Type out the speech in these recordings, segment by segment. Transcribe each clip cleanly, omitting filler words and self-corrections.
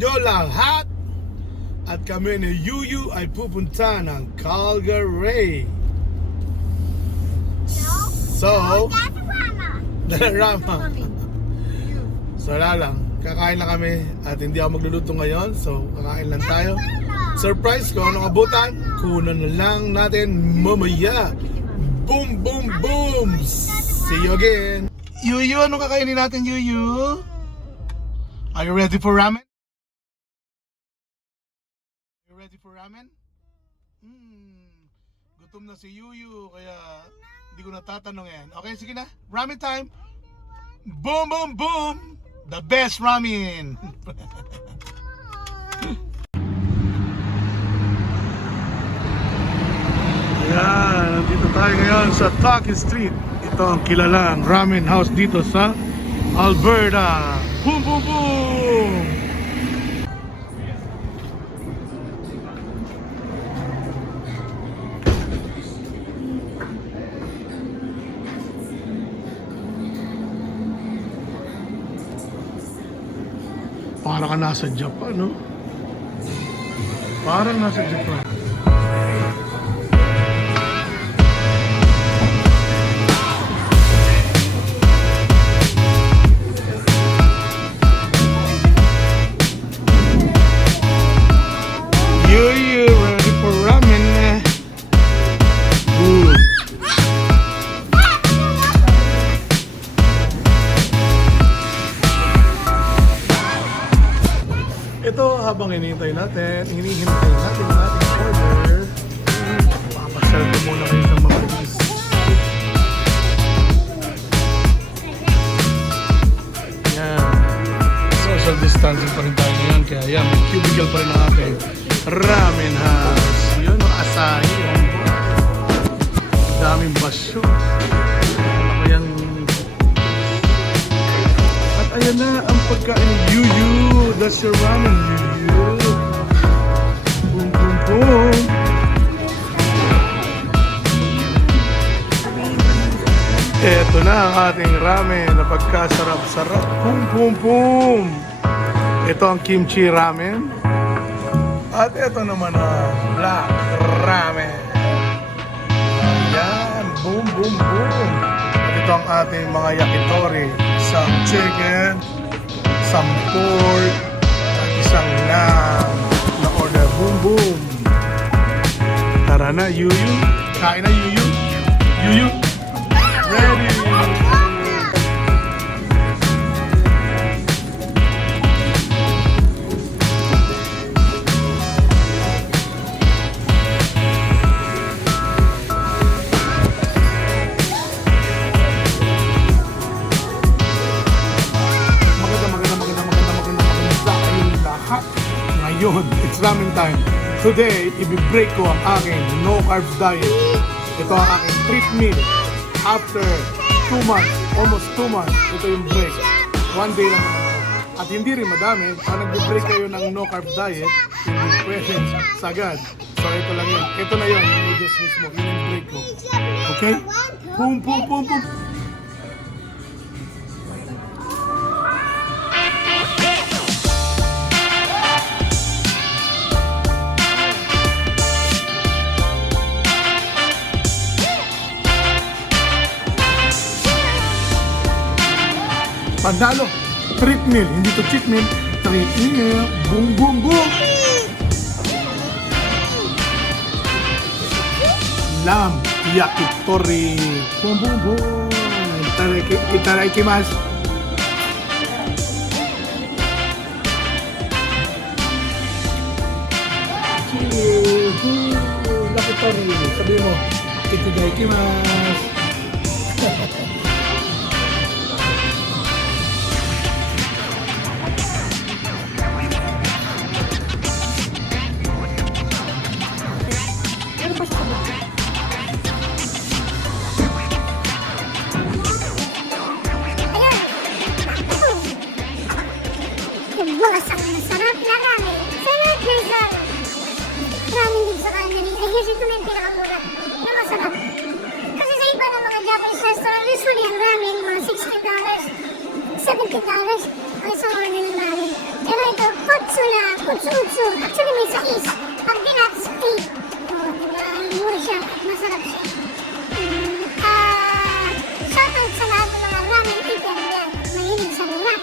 inyo lahat. At kami ni Yuyu ay pupunta ng Calgary. So, Rama. So wala lang, kakain lang kami at hindi ako magluluto ngayon. So kakain lang tayo. Surprise ko, anong abutan? Kunan na lang natin mamaya. Boom, boom, boom. See you again. Yuyu, anong kakainin natin, Yuyu? Are you ready for ramen? Ready for ramen? Gutom na si Yuyu kaya hindi ko natatanongin. Okay, sige na. Ramen time. Boom, boom, boom. The best ramen. Ayan, nandito tayo ngayon sa Taki Street. Ito ang kilalang Ramen House dito sa Alberta. Boom, boom, boom. Parang ka nasa Japan, no? Parang nasa Japan. You ready for ramen? Good. Ito, habang hinihintay natin ang ating order, papasal ko muna kayo ng mga is. Yan. Social distancing pa rin tayo ngayon, kaya yan, may cubicle pa rin ang ating Ramen House. Yun, asahi. Daming basyo. Ano yung... At ayan na ang pagkain ni Yuyu. That's your ramen, Yuyu. Boom, boom, boom. Ito na ang ating ramen na pagkasarap-sarap. Boom, boom, boom. Ito ang kimchi ramen. At ito naman ang black ramen. Ayan, boom, boom, boom. At ito ang ating mga yakitori. Some chicken, some pork, at isang lamb na order. Boom, boom. Tara na, Yuyu. Kain na, Yuyu. Yuyu. Ready. Ngayon, it's ramen time. Today, i-break ko ang aking no carbs diet. Ito ang aking treat meal. After 2 months, almost 2 months, ito yung break. 1 day lang naman. At hindi rin madami. Pag nag-break kayo ng no carbs diet, hindi pwede sagad. So ito lang yun. Ito na yun. Yung noodles mismo. Yun yung break ko. Okay? Boom, boom, boom, boom. Panalo, treat meal, hindi to cheat meal, treat meal, boom, boom, boom. Lamb, yakitori, boom, boom, boom. Itadakimasu. Yakitori, sabi mo, itadakimasu. Masarap na ramen. Sa mga place na ramen din sa Calgary, ay here's ito na yung pinakamura na masarap. Kasi sa iba ng mga Japanese restaurant, usually ang ramen, mga $16, $17. Ay, so order ng ramen. Pero ito, kutsula, kutsu-utsu. Actually, may sais. Pag deluxe, 8. Oh, diba? Mura siya. Masarap siya. Shoutout sa lahat ng mga ramen eater yan. Mahilig sa ramen.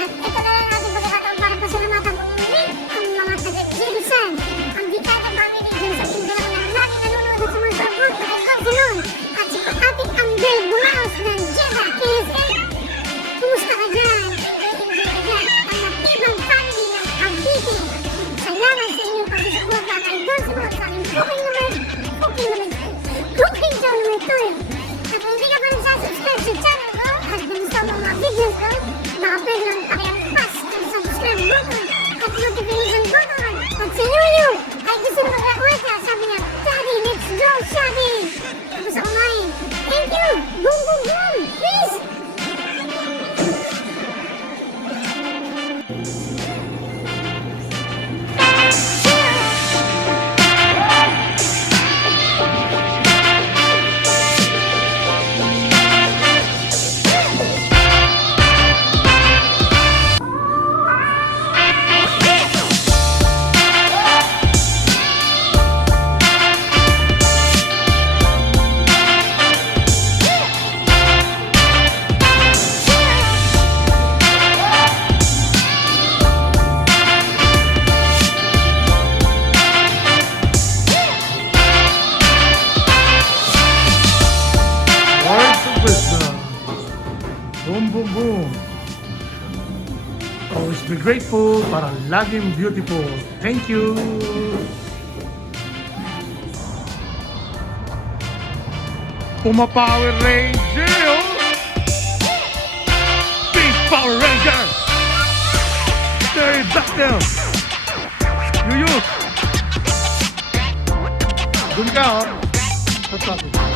At ito na lang natin pagkakataon para pasalamatan kong muli ang mga taga-Jerisan. Ang Dikada family dyan sa Mindanao na lagi nanonood at sumasabot na kay Barcelon. At si ating Angel Bumaos ng Jeddah, KSL. Kumusta ka dyan? Enjoy ka dyan. Ang natibang family ng Cavite. Salamat sa inyong pagsusuporta kay Don sa mga sa aking cooking show naman ito eh. At kung hindi ka pa nagsasubscribe sa channel ko at gusto mo mga videos ko, baka pwede lang pakiampas ang subscribe button at notification button. At si Yuyu ay gusto mo mag-requesta. Sabi niya, Daddy, let's go shopping! Tapos ako kumain. Thank you! Boom, boom, boom! Peace! Words of wisdom. Boom, boom, boom. Always be grateful para laging beautiful. Thank you. Power Ranger, oh. Big Power Ranger. Pterodactyl. Yuyu. Dun ka, oh. What's up?